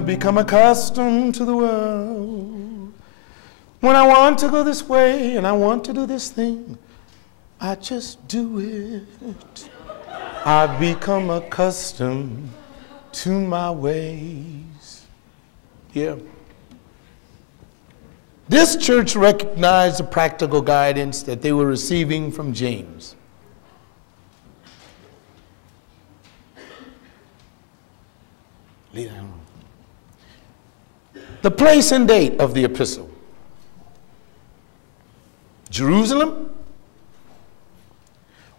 I've become accustomed to the world. When I want to go this way and I want to do this thing, I just do it. I've become accustomed to my ways. Yeah. This church recognized the practical guidance that they were receiving from James. The place and date of the epistle. Jerusalem.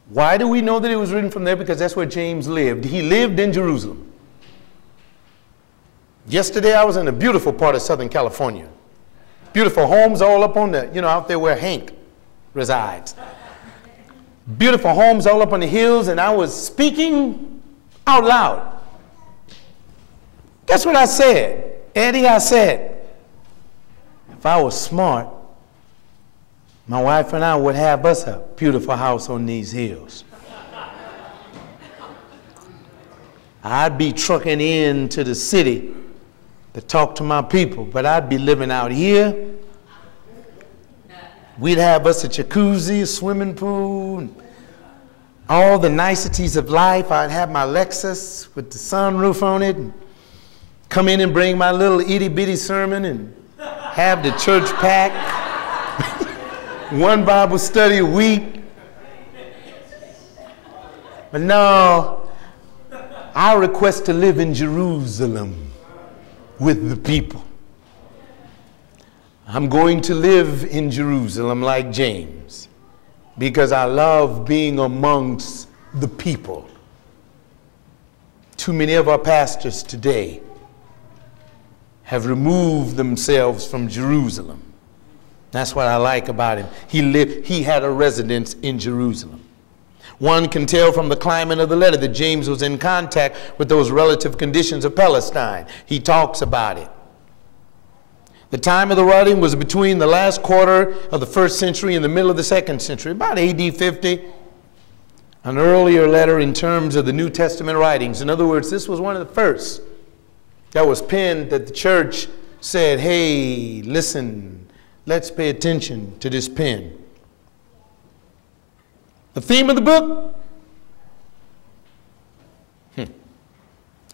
Why do we know that it was written from there? Because that's where James lived. He lived in Jerusalem. Yesterday I was in a beautiful part of Southern California. Beautiful homes all up on the, out there where Hank resides. Beautiful homes all up on the hills, and I was speaking out loud. Guess what I said? Eddie, I said, if I was smart, my wife and I would have us a beautiful house on these hills. I'd be trucking into the city to talk to my people, but I'd be living out here. We'd have us a jacuzzi, a swimming pool, and all the niceties of life. I'd have my Lexus with the sunroof on it, and come in and bring my little itty-bitty sermon and have the church packed. One Bible study a week. But no, I request to live in Jerusalem with the people. I'm going to live in Jerusalem like James because I love being amongst the people. Too many of our pastors today have removed themselves from Jerusalem. That's what I like about him. He had a residence in Jerusalem. One can tell from the climate of the letter that James was in contact with those relative conditions of Palestine. He talks about it. The time of the writing was between the last quarter of the 1st century and the middle of the 2nd century, about AD 50, an earlier letter in terms of the New Testament writings. In other words, this was one of the first that was penned that the church said, hey, listen, let's pay attention to this pen. The theme of the book?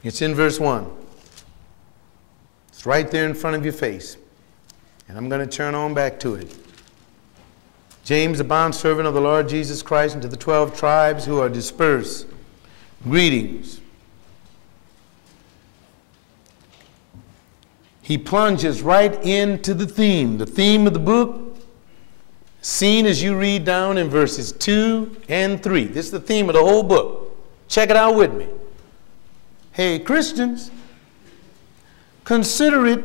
It's in verse 1. It's right there in front of your face. And I'm going to turn on back to it. James, a bondservant of the Lord Jesus Christ, and to the 12 tribes who are dispersed, greetings. He plunges right into the theme of the book, seen as you read down in verses 2 and 3. This is the theme of the whole book. Check it out with me. Hey, Christians, consider it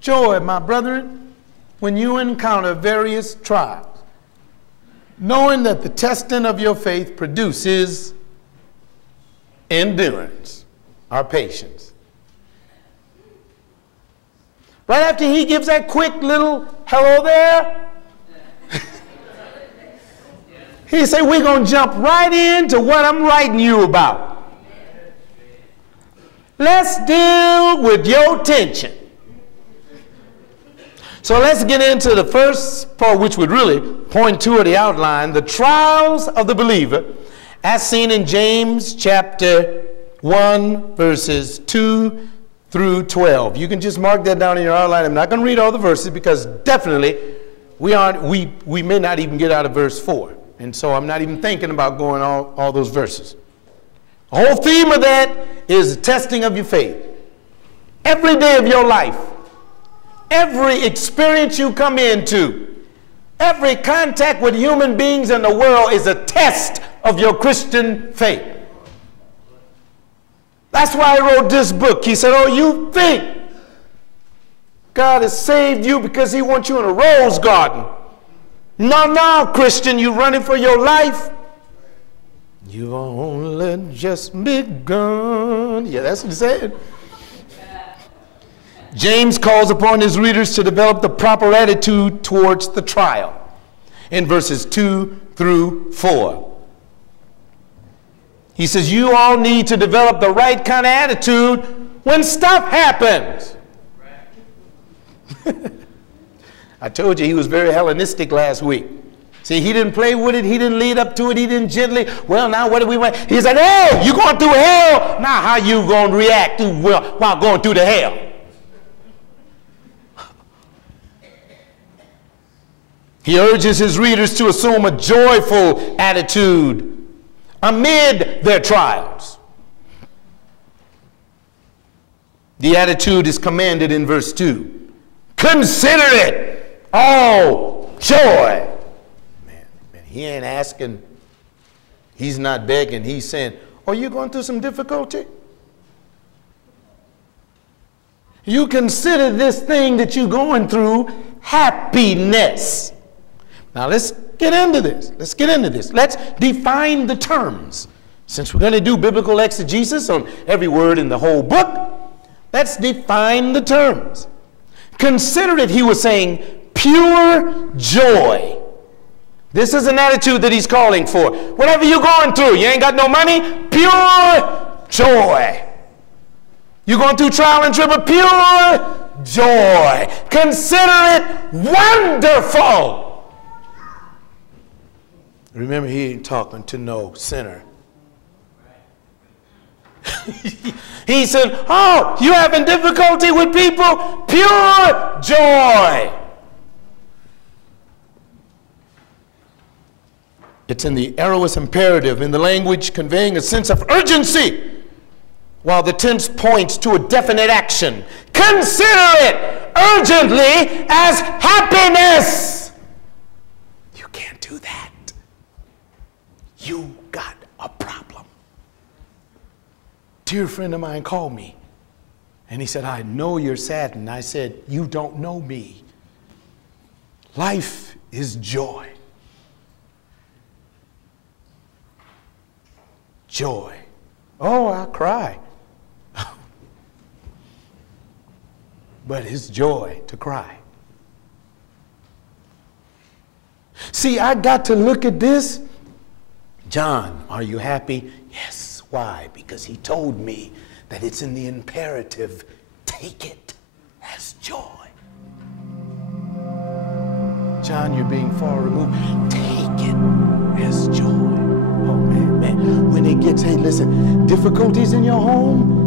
joy, my brethren, when you encounter various trials, knowing that the testing of your faith produces endurance, or patience. Right after he gives that quick little hello there, he said, we're going to jump right into what I'm writing you about. Let's deal with your tension. So let's get into the first part, which would really point to the outline, the trials of the believer, as seen in James chapter 1, verses 2 through 12. You can just mark that down in your outline. I'm not going to read all the verses because definitely we may not even get out of verse 4. And so I'm not even thinking about going all those verses. The whole theme of that is the testing of your faith. Every day of your life, every experience you come into, every contact with human beings in the world is a test of your Christian faith. That's why I wrote this book. He said, oh, you think God has saved you because he wants you in a rose garden. No, Christian, you're running for your life. You've only just begun. Yeah, that's what he said. James calls upon his readers to develop the proper attitude towards the trial in verses 2 through 4. He says you all need to develop the right kind of attitude when stuff happens. I told you he was very Hellenistic last week. See, he didn't play with it. He didn't lead up to it. He didn't gently. Well, now what do we want? He said, "Oh, you going through hell. Now how you going to react while going through the hell?" He urges his readers to assume a joyful attitude amid their trials. The attitude is commanded in verse 2. Consider it all joy. Man, he ain't asking. He's not begging. He's saying, are you going through some difficulty? You consider this thing that you're going through happiness. Now let's get into this. Let's define the terms. Since we're going to do biblical exegesis on every word in the whole book, let's define the terms. Consider it, he was saying, pure joy. This is an attitude that he's calling for. Whatever you're going through, you ain't got no money, pure joy. You're going through trial and tribulation, pure joy. Consider it wonderful. Remember, he ain't talking to no sinner. He said, oh, you having difficulty with people? Pure joy. It's in the aorist imperative, in the language conveying a sense of urgency, while the tense points to a definite action. Consider it urgently as happiness. You can't do that. You got a problem. A dear friend of mine called me, and he said, I know you're saddened. I said, you don't know me. Life is joy. Joy. Oh, I cry. But it's joy to cry. See, I got to look at this. John, are you happy? Yes. Why? Because he told me that it's in the imperative. Take it as joy. John, you're being far removed. Take it as joy. Oh, man. When it gets, hey, listen, difficulties in your home,